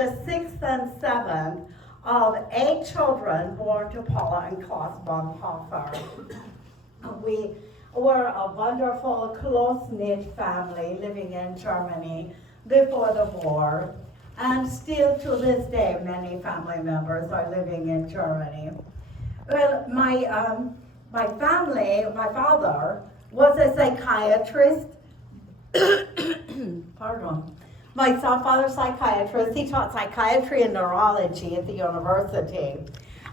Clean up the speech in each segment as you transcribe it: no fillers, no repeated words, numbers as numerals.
the 6th and 7th of 8 children born to Paula and Klaus Bonhoeffer. We were a wonderful, close-knit family living in Germany before the war, and still to this day, many family members are living in Germany. Well, my family, my father was a psychiatrist. Pardon. My father's psychiatrist. He taught psychiatry and neurology at the university.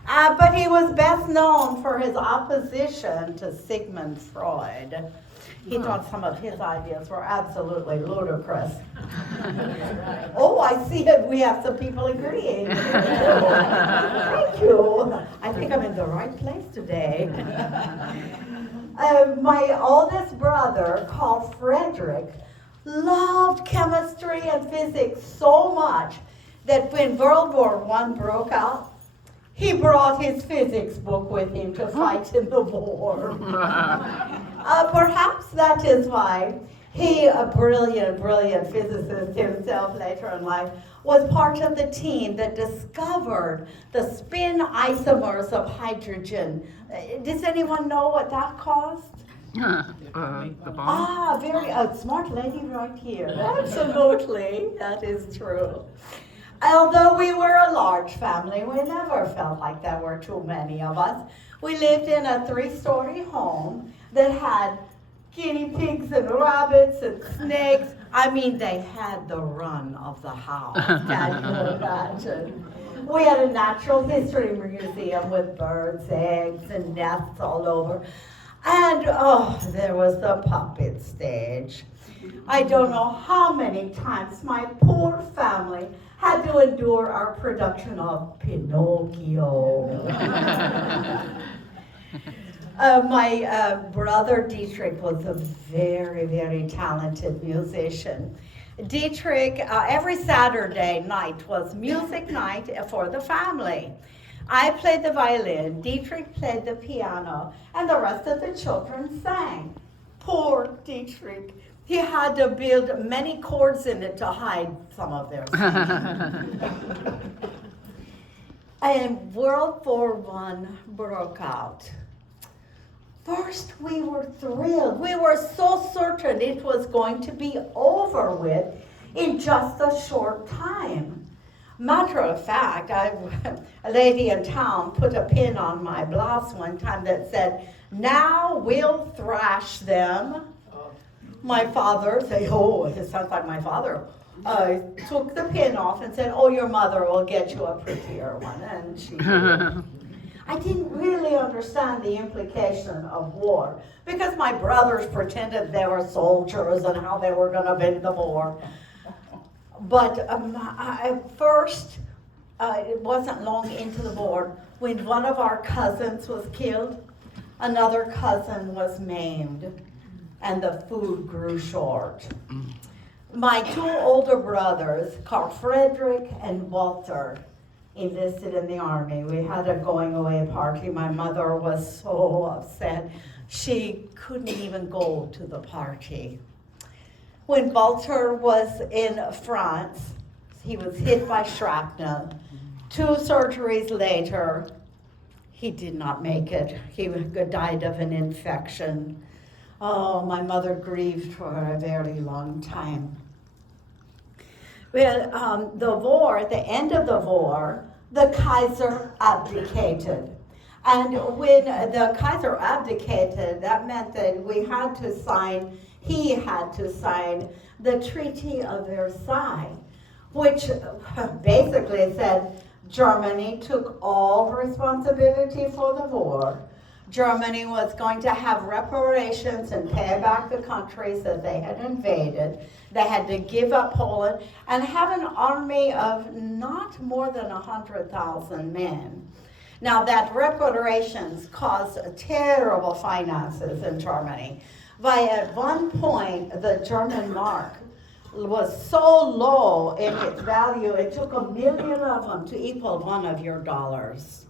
But he was best known for his opposition to Sigmund Freud. He thought some of his ideas were absolutely ludicrous. Oh, I see it. We have some people agreeing. Thank you. I think I'm in the right place today. My oldest brother, called Frederick, loved chemistry and physics so much that when World War I broke out, he brought his physics book with him to fight in the war. Perhaps that is why he, a brilliant physicist himself later in life, was part of the team that discovered the spin isomers of hydrogen. Does anyone know what that caused? The bomb? Very smart lady right here. Absolutely, that is true. Although we were a large family, we never felt like there were too many of us. We lived in a 3-story home that had guinea pigs and rabbits and snakes. I mean, they had the run of the house. Can you imagine? We had a natural history museum with birds, eggs, and nests all over. And there was the puppet stage. I don't know how many times my poor family had to endure our production of Pinocchio. My brother Dietrich was a very talented musician. Dietrich, every Saturday night was music night for the family. I played the violin, Dietrich played the piano, and the rest of the children sang. Poor Dietrich. He had to build many chords in it to hide some of their singing. And World War I broke out. First, we were thrilled. We were so certain it was going to be over with in just a short time. Matter of fact, a lady in town put a pin on my blouse one time that said, "Now we'll thrash them." My father said, it sounds like my father, took the pin off and said, "Oh, your mother will get you a prettier one." And she did. I didn't really understand the implication of war because my brothers pretended they were soldiers and how they were going to win the war. But first, it wasn't long into the war when one of our cousins was killed, another cousin was maimed, and the food grew short. My 2 older brothers, Carl Frederick and Walter, enlisted in the army. We had a going away party. My mother was so upset. She couldn't even go to the party. When Walter was in France, he was hit by shrapnel. 2 surgeries later, he did not make it. He died of an infection. Oh, my mother grieved for a very long time. Well, the war, at the end of the war, the Kaiser abdicated. And when the Kaiser abdicated, that meant that he had to sign the Treaty of Versailles, which basically said Germany took all responsibility for the war. Germany was going to have reparations and pay back the countries that they had invaded. They had to give up Poland and have an army of not more than 100,000 men. Now that reparations caused terrible finances in Germany. At one point, the German mark was so low in its value, it took 1 million of them to equal one of your dollars.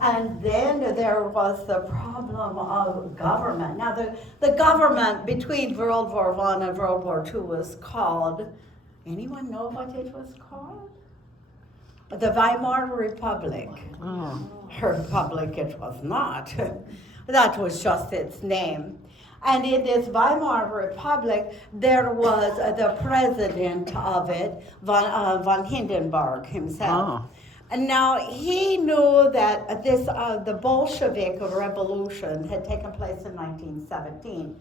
And then there was the problem of government. Now the government between World War I and World War II was called, Anyone know what it was called? The Weimar Republic. Oh. Republic it was not. That was just its name. And in this Weimar Republic, there was the president of it, von Hindenburg himself. Oh. And now he knew that the Bolshevik revolution had taken place in 1917.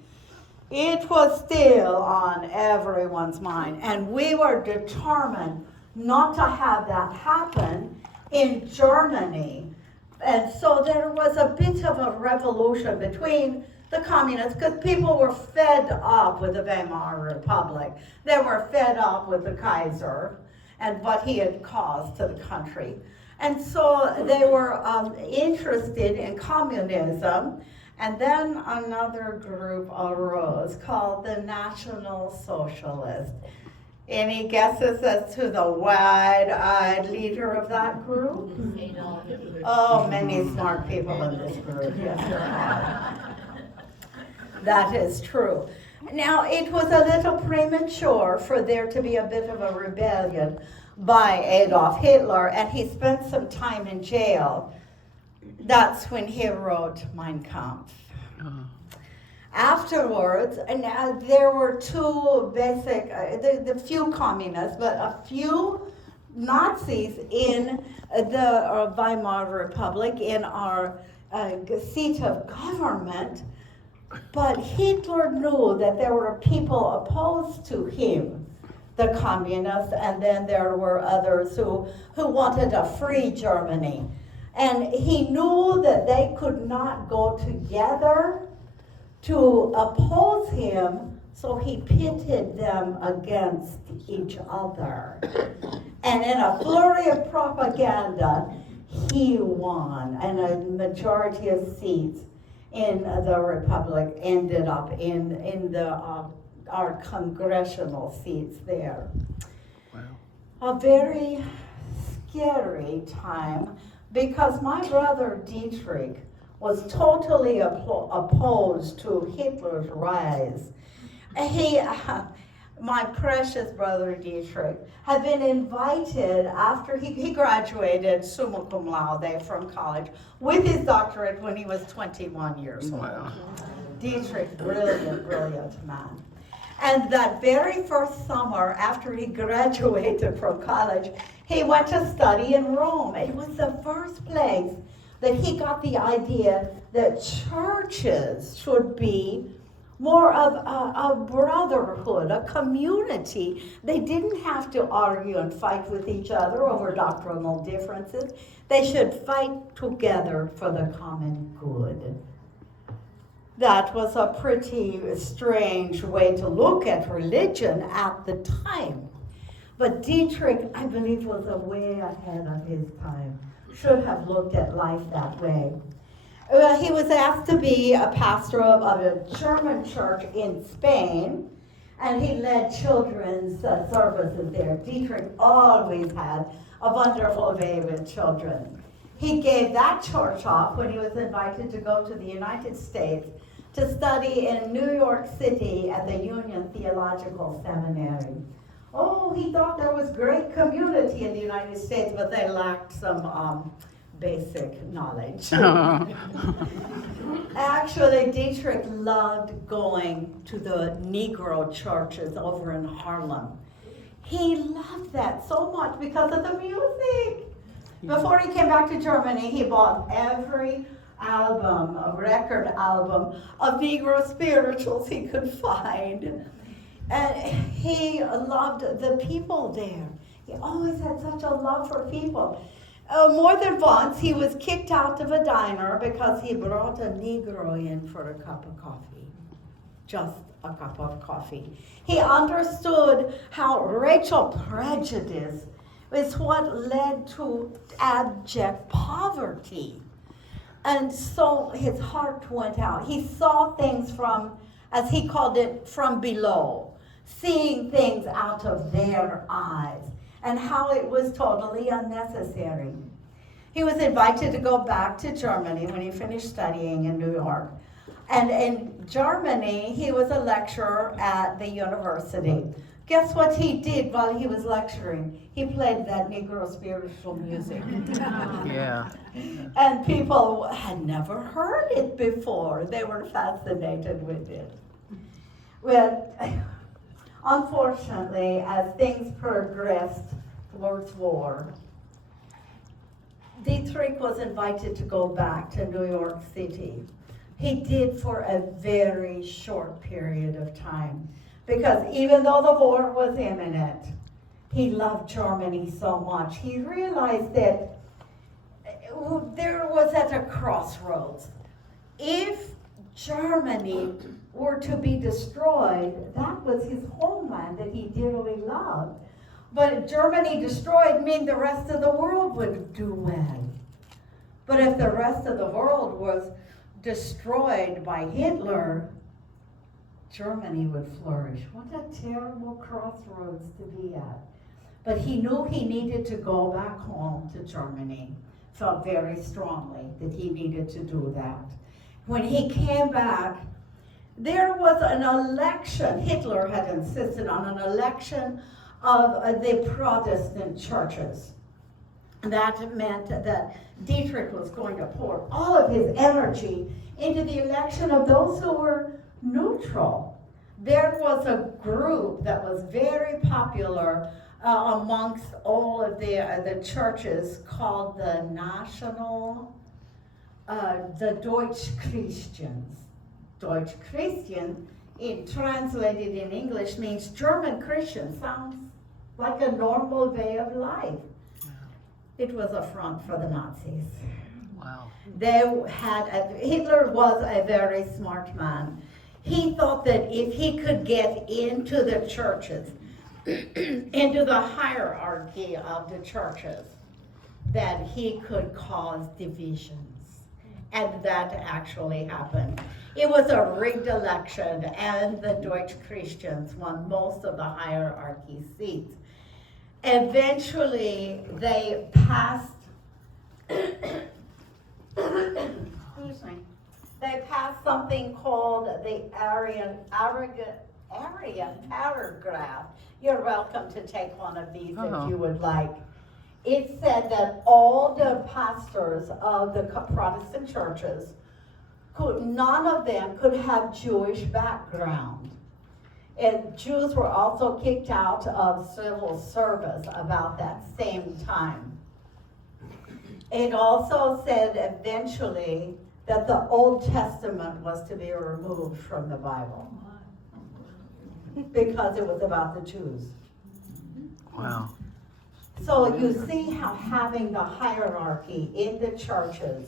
It was still on everyone's mind, and we were determined not to have that happen in Germany. And so there was a bit of a revolution between the communists, because people were fed up with the Weimar Republic. They were fed up with the Kaiser and what he had caused to the country. And so they were interested in communism. And then another group arose called the National Socialists. Any guesses as to the wide-eyed leader of that group? Oh, many smart people in this group, yes there are. That is true. Now, it was a little premature for there to be a bit of a rebellion by Adolf Hitler, and he spent some time in jail. That's when he wrote Mein Kampf. Afterwards, and there were two basic, the few communists, but a few Nazis in the Weimar Republic, in our seat of government. But Hitler knew that there were people opposed to him, the communists, and then there were others who wanted a free Germany. And he knew that they could not go together to oppose him, so he pitted them against each other. And in a flurry of propaganda, he won, and a majority of seats in the Republic ended up in our congressional seats there. Wow. A very scary time, because my brother Dietrich was totally opposed to Hitler's rise. My precious brother Dietrich had been invited after he graduated summa cum laude from college with his doctorate when he was 21 years old. Wow. Dietrich, brilliant man. And that very first summer after he graduated from college, he went to study in Rome. It was the first place that he got the idea that churches should be more of a brotherhood, a community. They didn't have to argue and fight with each other over doctrinal differences. They should fight together for the common good. That was a pretty strange way to look at religion at the time. But Dietrich, I believe, was way ahead of his time. Should have looked at life that way. He was asked to be a pastor of a German church in Spain, and he led children's services there. Dietrich always had a wonderful way with children. He gave that church off when he was invited to go to the United States to study in New York City at the Union Theological Seminary. Oh, he thought there was great community in the United States, but they lacked some basic knowledge. Actually, Dietrich loved going to the Negro churches over in Harlem. He loved that so much because of the music. Before he came back to Germany, he bought every album, a record album of Negro spirituals he could find. And he loved the people there. He always had such a love for people. More than once, he was kicked out of a diner because he brought a Negro in for a cup of coffee. Just a cup of coffee. He understood how racial prejudice is what led to abject poverty. And so his heart went out. He saw things from, as he called it, from below, seeing things out of their eyes, and how it was totally unnecessary. He was invited to go back to Germany when he finished studying in New York. And in Germany, he was a lecturer at the university, Guess what he did while he was lecturing? He played that Negro spiritual music. Yeah. And people had never heard it before. They were fascinated with it. Well, unfortunately, as things progressed towards war, Dietrich was invited to go back to New York City. He did for a very short period of time. Because even though the war was imminent, he loved Germany so much. He realized that there was at a crossroads. If Germany were to be destroyed, that was his homeland that he dearly loved. But if Germany destroyed meant the rest of the world would do well. But if the rest of the world was destroyed by Hitler, Germany would flourish. What a terrible crossroads to be at. But he knew he needed to go back home to Germany. Felt very strongly that he needed to do that. When he came back, there was an election. Hitler had insisted on an election of the Protestant churches. That meant that Dietrich was going to pour all of his energy into the election of those who were neutral. There was a group that was very popular amongst all of the churches called the Deutsch Christians. Deutsch Christian, translated in English, means German Christian. Sounds like a normal way of life. It was a front for the Nazis. Wow. Hitler was a very smart man. He thought that if he could get into the churches, into the hierarchy of the churches, that he could cause divisions. And that actually happened. It was a rigged election, and the Deutsch Christians won most of the hierarchy seats. Eventually, they passed they passed something called the Aryan paragraph. You're welcome to take one of these if you would like. It said that all the pastors of the Protestant churches, none of them could have Jewish background. And Jews were also kicked out of civil service about that same time. It also said eventually that the Old Testament was to be removed from the Bible because it was about the Jews. Wow. So you see how having the hierarchy in the churches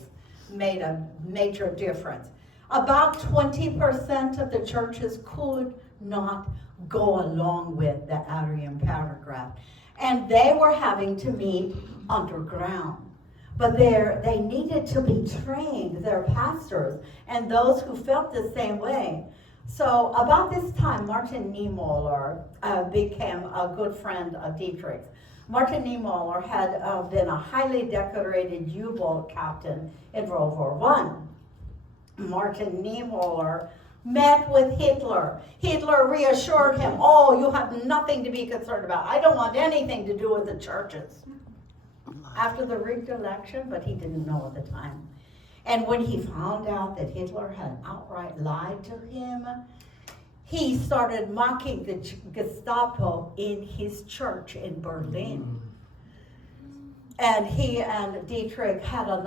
made a major difference. About 20% of the churches could not go along with the Aryan paragraph. And they were having to meet underground. But they needed to be trained, their pastors, and those who felt the same way. So about this time, Martin Niemöller became a good friend of Dietrich's. Martin Niemöller had been a highly decorated U-boat captain in World War I. Martin Niemöller met with Hitler. Hitler reassured him, oh, you have nothing to be concerned about. I don't want anything to do with the churches. After the rigged election, but he didn't know at the time. And when he found out that Hitler had outright lied to him, he started mocking the Gestapo in his church in Berlin. And he and Dietrich had an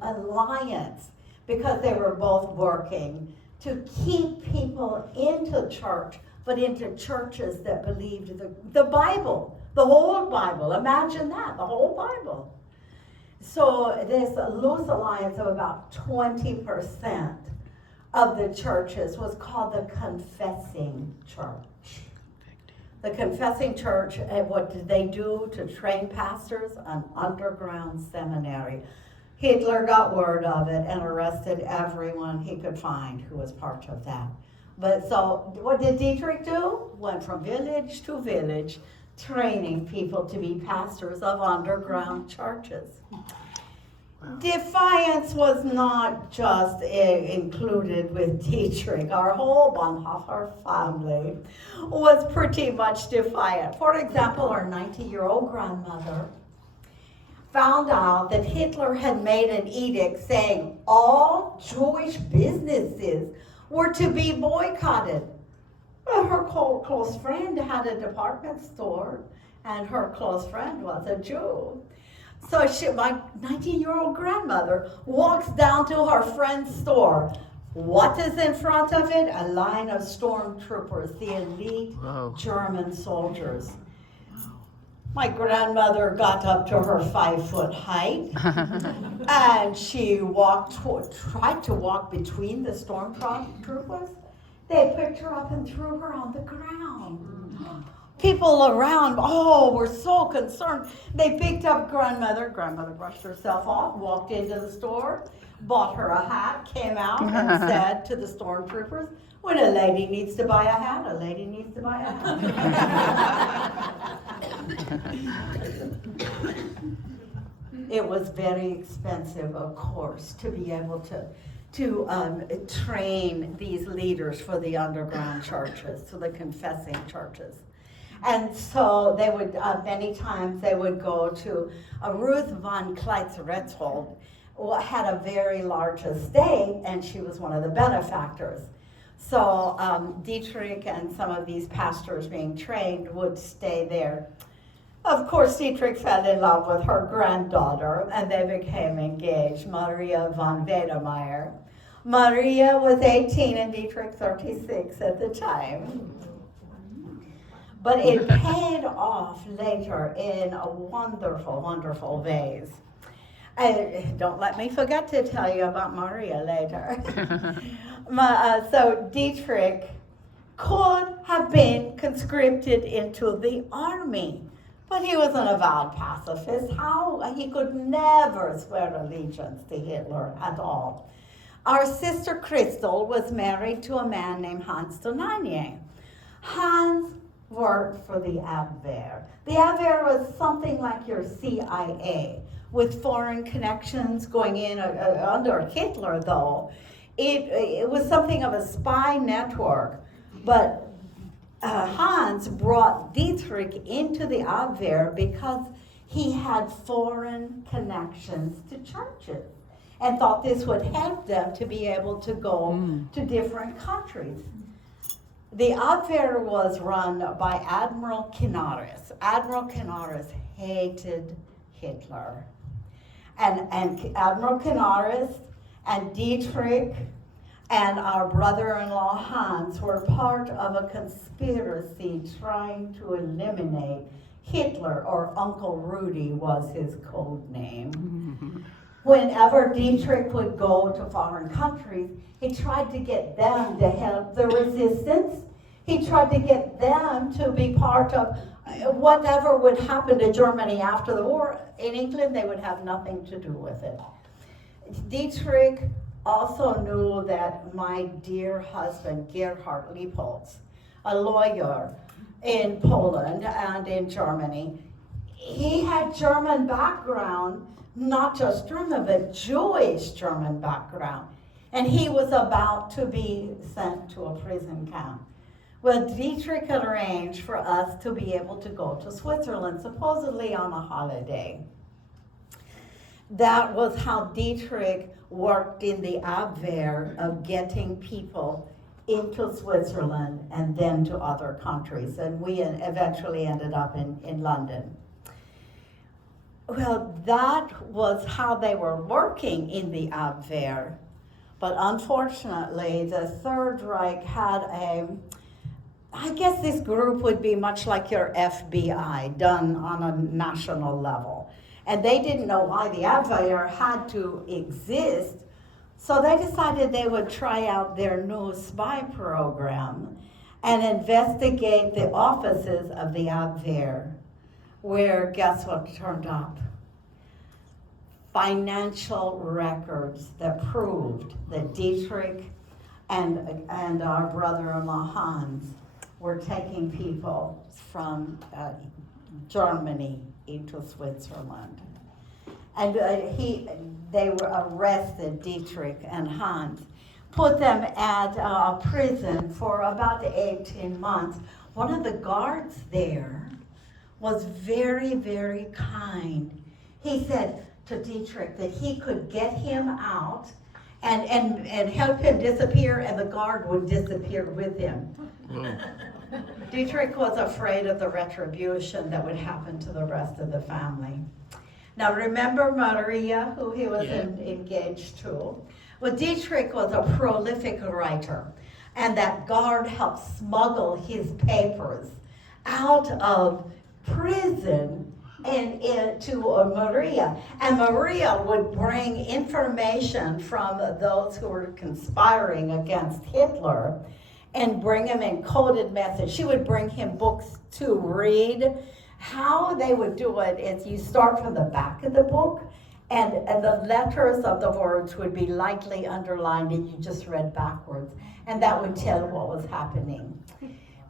alliance because they were both working to keep people into church, but into churches that believed the Bible, the whole Bible. Imagine that, the whole Bible. So this loose alliance of about 20% of the churches was called the Confessing Church. The Confessing Church, what did they do to train pastors? An underground seminary. Hitler got word of it and arrested everyone he could find who was part of that. But so what did Dietrich do? Went from village to village, training people to be pastors of underground churches. Defiance was not just included with Dietrich. Our whole Bonhoeffer family was pretty much defiant. For example, our 90-year-old grandmother found out that Hitler had made an edict saying all Jewish businesses were to be boycotted. Well, her close friend had a department store, and her close friend was a Jew. So my 19-year-old grandmother walks down to her friend's store. What is in front of it? A line of stormtroopers, the elite German soldiers. My grandmother got up to her 5-foot height, and she tried to walk between the stormtroopers. They picked her up and threw her on the ground. People around, were so concerned. They picked up grandmother. Grandmother brushed herself off, walked into the store, bought her a hat, came out and said to the stormtroopers, when a lady needs to buy a hat, a lady needs to buy a hat. It was very expensive, of course, to be able to train these leaders for the underground churches, to the confessing churches. And so they would, many times they would go to Ruth von Kleitz-Retzold, who had a very large estate, and she was one of the benefactors. So Dietrich and some of these pastors being trained would stay there. Of course, Dietrich fell in love with her granddaughter, and they became engaged, Maria von Wedemeyer. Maria was 18 and Dietrich 36 at the time. But it paid off later in a wonderful, wonderful ways. Don't let me forget to tell you about Maria later. So Dietrich could have been conscripted into the army, but he was an avowed pacifist. He could never swear allegiance to Hitler at all. Our sister Christel was married to a man named Hans Donanier. Hans worked for the Abwehr. The Abwehr was something like your CIA, with foreign connections going in under Hitler, though. It was something of a spy network, but Hans brought Dietrich into the Abwehr because he had foreign connections to churches and thought this would help them to be able to go to different countries. The Abwehr was run by Admiral Canaris. Admiral Canaris hated Hitler. And Admiral Canaris and Dietrich and our brother-in-law Hans were part of a conspiracy trying to eliminate Hitler, or Uncle Rudy was his code name. Whenever Dietrich would go to foreign countries, he tried to get them to help the resistance. He tried to get them to be part of whatever would happen to Germany after the war. In England, they would have nothing to do with it. Dietrich also knew that my dear husband, Gerhard Liepolz, a lawyer in Poland and in Germany, he had German background, not just German, but Jewish German background. And he was about to be sent to a prison camp. Well, Dietrich had arranged for us to be able to go to Switzerland, supposedly on a holiday. That was how Dietrich worked in the Abwehr of getting people into Switzerland and then to other countries. And we eventually ended up in London. Well, that was how they were working in the Abwehr. But unfortunately, the Third Reich had I guess this group would be much like your FBI, done on a national level. And they didn't know why the Abwehr had to exist, so they decided they would try out their new spy program and investigate the offices of the Abwehr, where guess what turned up? Financial records that proved that Dietrich and our brother-in-law Hans were taking people from Germany into Switzerland. And they were arrested, Dietrich and Hans, put them at a prison for about 18 months. One of the guards there was very, very kind. He said to Dietrich that he could get him out and help him disappear, and the guard would disappear with him. Dietrich was afraid of the retribution that would happen to the rest of the family. Now remember Maria, who he was engaged to? Well, Dietrich was a prolific writer, and that guard helped smuggle his papers out of prison and to Maria. And Maria would bring information from those who were conspiring against Hitler and bring him in coded message. She would bring him books to read. How they would do it is you start from the back of the book, and the letters of the words would be lightly underlined, and you just read backwards. And that would tell what was happening.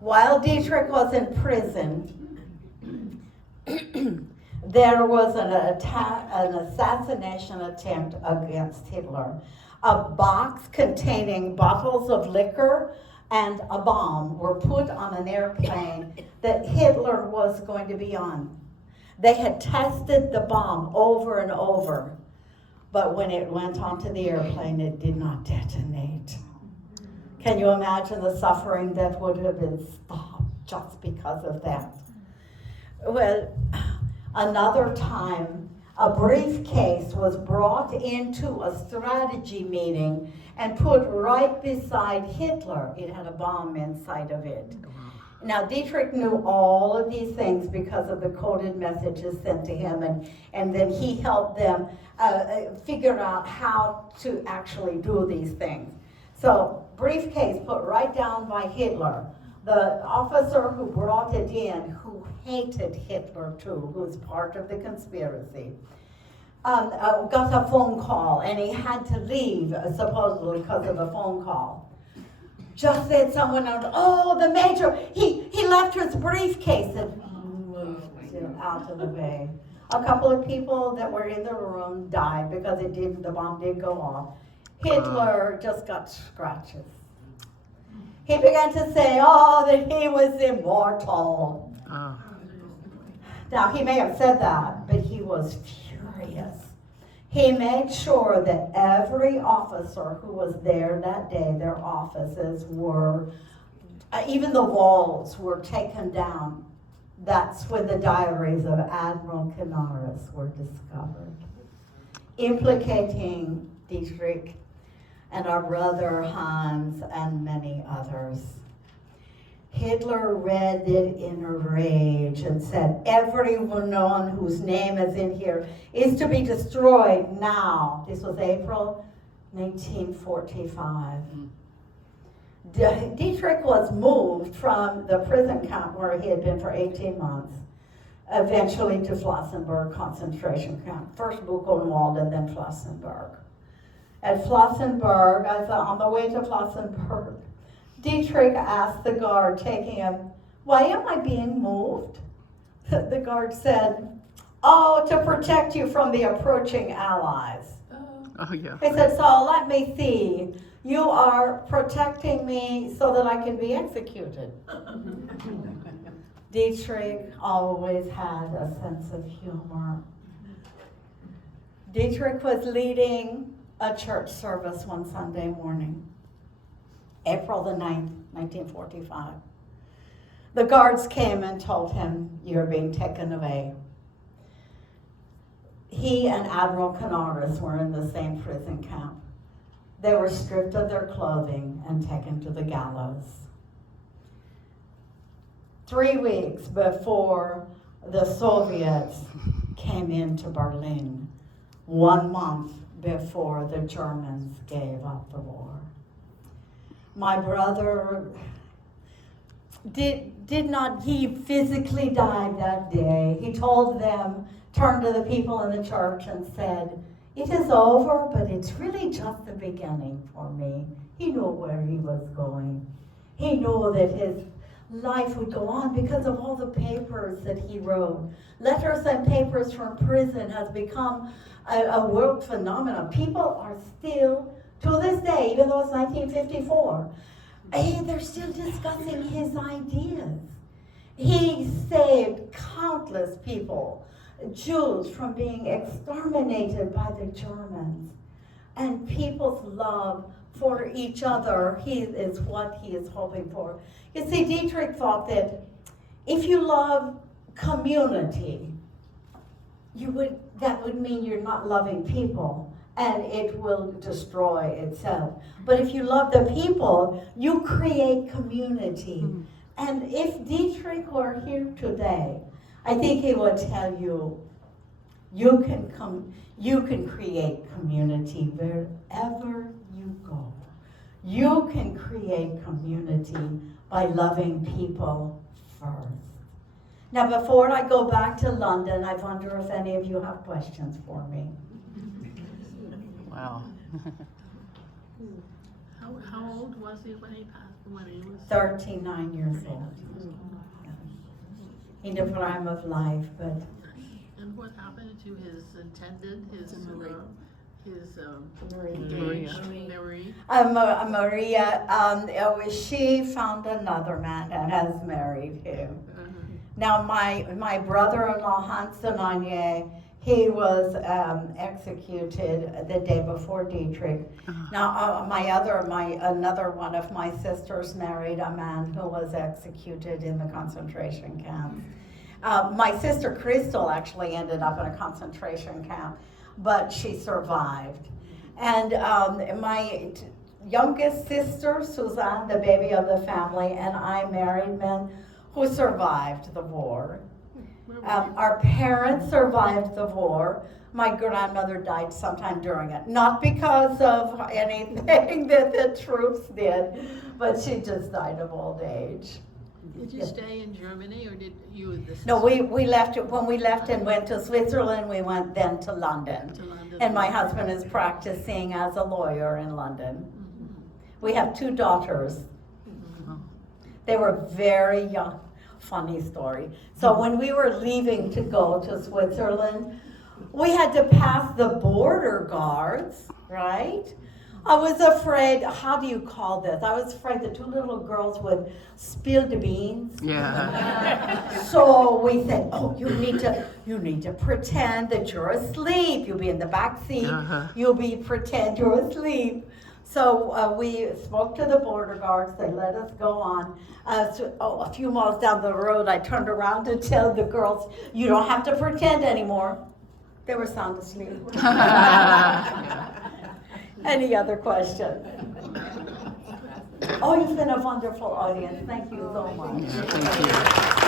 While Dietrich was in prison, there was an assassination attempt against Hitler. A box containing bottles of liquor and a bomb were put on an airplane that Hitler was going to be on. They had tested the bomb over and over, but when it went onto the airplane, it did not detonate. Can you imagine the suffering that would have been stopped just because of that? Well, another time, a briefcase was brought into a strategy meeting and put right beside Hitler. It had a bomb inside of it. Now, Dietrich knew all of these things because of the coded messages sent to him, and then he helped them figure out how to actually do these things. So, briefcase put right down by Hitler. The officer who brought it in, who hated Hitler too, who was part of the conspiracy, got a phone call, and he had to leave, supposedly because of the phone call. Just said someone else, oh, the major, he left his briefcase and moved it out of the way. A couple of people that were in the room died because the bomb did go off. Hitler just got scratches. He began to say, that he was immortal. Now, he may have said that, but he was furious. He made sure that every officer who was there that day, their offices were, even the walls were taken down. That's when the diaries of Admiral Canaris were discovered, implicating Dietrich and our brother Hans and many others. Hitler read it in a rage and said, everyone whose name is in here is to be destroyed now. This was April 1945. Dietrich was moved from the prison camp where he had been for 18 months, eventually to Flossenburg concentration camp. First Buchenwald and then Flossenburg. At Flossenburg, on the way to Flossenburg, Dietrich asked the guard taking him, why am I being moved? The guard said, to protect you from the approaching Allies. Oh, yeah. He said, so let me see. You are protecting me so that I can be executed. Dietrich always had a sense of humor. Dietrich was leading a church service one Sunday morning, April the 9th, 1945. The guards came and told him, you're being taken away. He and Admiral Canaris were in the same prison camp. They were stripped of their clothing and taken to the gallows. 3 weeks before the Soviets came into Berlin, 1 month before the Germans gave up the war. My brother he physically died that day. He told them, turned to the people in the church and said, it is over, but it's really just the beginning for me. He knew where he was going. He knew that his life would go on because of all the papers that he wrote. Letters and Papers from Prison has become a world phenomenon. People are still, to this day, even though it's 1954, they're still discussing his ideas. He saved countless people, Jews, from being exterminated by the Germans. And people's love for each other is what he is hoping for. You see, Dietrich thought that if you love community, that would mean you're not loving people, and it will destroy itself. But if you love the people, you create community. And if Dietrich were here today, I think he would tell you, you can create community wherever you go. You can create community by loving people first. Now, before I go back to London, I wonder if any of you have questions for me. Wow. How old was he when he passed? When he was 39 years old. In the prime of life, but And what happened to his attendant, his Maria. Maria, she found another man and has married him. Now, my brother-in-law, Hans Denanier, he was executed the day before Dietrich. Now, another one of my sisters married a man who was executed in the concentration camp. My sister Crystal actually ended up in a concentration camp, but she survived. And my youngest sister, Suzanne, the baby of the family, and I married men who survived the war. Our parents survived the war. My grandmother died sometime during it. Not because of anything that the troops did, but she just died of old age. Did you stay in Germany, or did you? No, we left. When we left and went to Switzerland, we went then to London. And my husband is practicing as a lawyer in London. We have 2 daughters. They were very young. Funny story. So when we were leaving to go to Switzerland, we had to pass the border guards, right? I was afraid, how do you call this? I was afraid the 2 little girls would spill the beans. Yeah. So we said, oh, you need to pretend that you're asleep. You'll be in the back seat. Pretend you're asleep. So we spoke to the border guards. They let us go on. A few miles down the road, I turned around to tell the girls, you don't have to pretend anymore. They were sound asleep. Any other questions? Oh, you've been a wonderful audience. Thank you so much. Thank you.